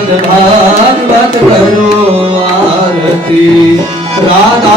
श्रीमद्भागवत भरो आरती राधा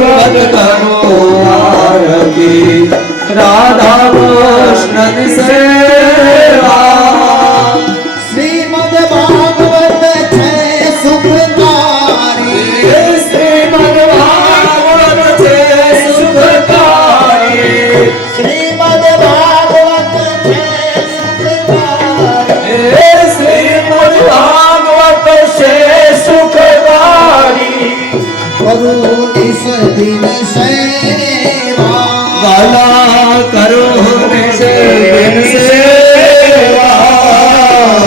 ભગત કરો આરતી રાધા કૃષ્ણ કરું ઈશ્વરીને સેવા વાલા કરો ને સેવા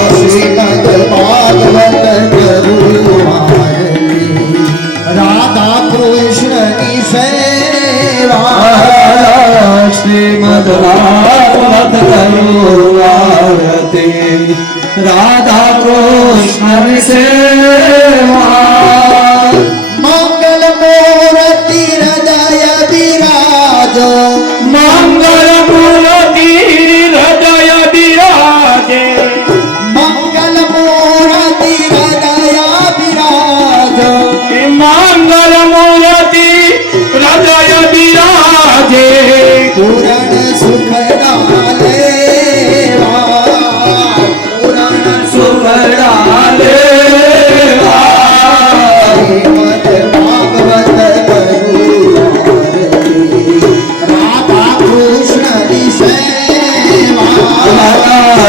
શ્રીમદ ભાગવત કરું રાધા કૃષ્ણની સેવા શ્રીમદ ભાગવત કરું રાધા કૃષ્ણ સેવા